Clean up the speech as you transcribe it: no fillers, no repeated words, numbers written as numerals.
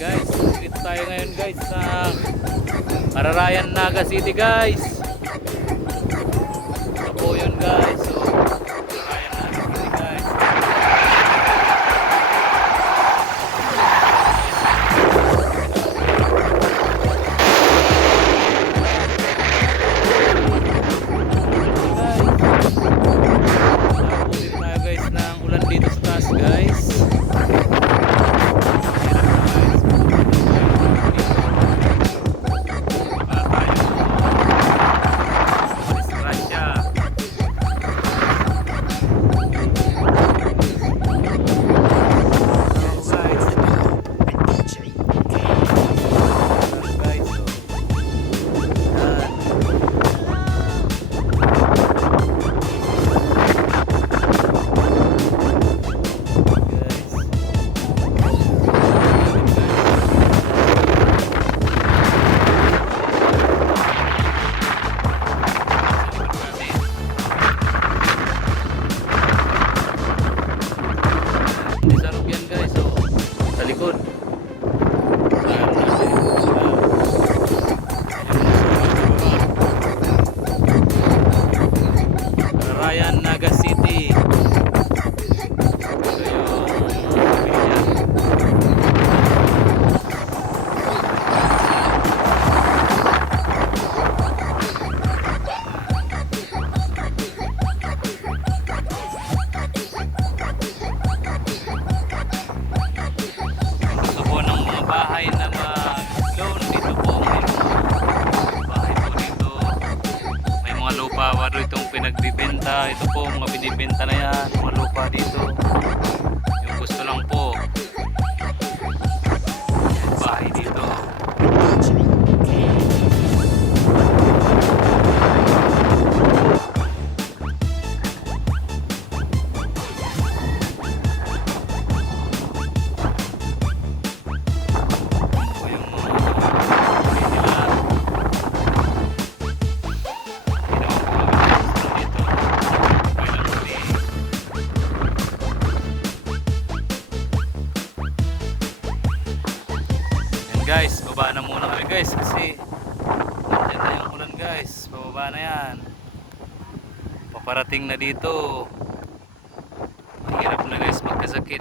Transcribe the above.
guys, dito tayo ngayon guys sa Ararayan, Naga City guys. Ito po yun guys. So Ararayan, Naga City guys. Tapusin tayo guys ng ulan dito sa taas guys. Ararayan, Naga City. Ito yung pilihan. Ito po ng mga bahay na mag-loan. Dito po may mga bahay po dito. May mga lupa waro itong pinagbibenta. Ito po mga binibenta na yan, mga lupa dito. Yung gusto lang po, bahay dito. Ito yung mga nila. Guys, baba na muna kami guys kasi nandiyan na yung ulan guys. Bababa na yan. Paparating na dito. Mahirap na guys magkasakit.